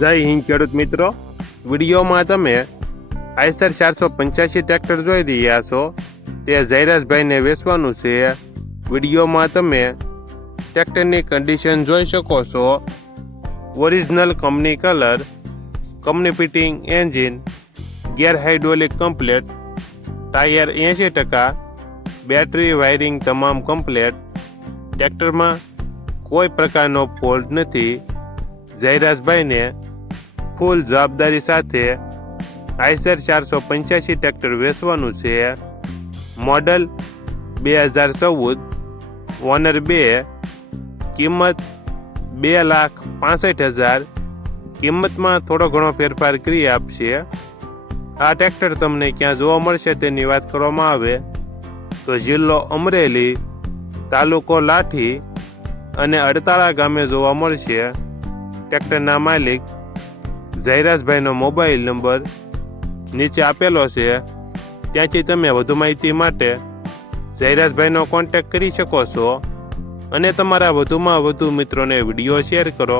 જય હિન્દ, ખેડૂત મિત્રો. વિડીયોમાં તમે આઈસર ચારસો પંચ્યાસી ટ્રેક્ટર જોઈ રહ્યા છો. તે જયરાજભાઈને વેચવાનું છે. વિડીયોમાં તમે ટ્રેક્ટરની કન્ડિશન જોઈ શકો છો. Original company colour company fitting engine gear hydraulic complete tyre એંશી ટકા બેટરી વાયરિંગ તમામ કમ્પ્લેટ ટ્રેક્ટરમાં કોઈ પ્રકારનો ફોલ્ટ નથી. જયરાજભાઈને ફૂલ જવાબદારી સાથે આઈસર ચારસો પંચ્યાસી ટ્રેક્ટર વેચવાનું છે. મોડલ બે હજાર ચૌદ, ઓનર બે, કિંમત બે લાખ પાસઠ હજાર, કિંમતમાં થોડો ઘણો ફેરફાર કરી આપશે. આ ટ્રેક્ટર તમને ક્યાં જોવા મળશે તેની વાત કરવામાં આવે. તો જિલ્લો અમરેલી તાલુકો લાઠી અને અડતાળા ગામે જોવા મળશે. ટ્રેક્ટરના માલિક જયરાજભાઈનો મોબાઈલ નંબર નીચે આપેલો છે. ત્યાંથી તમે વધુ માહિતી માટે જયરાજભાઈનો કોન્ટેક્ટ કરી શકો છો અને તમારા વધુમાં વધુ મિત્રોને વીડિયો શેર કરો.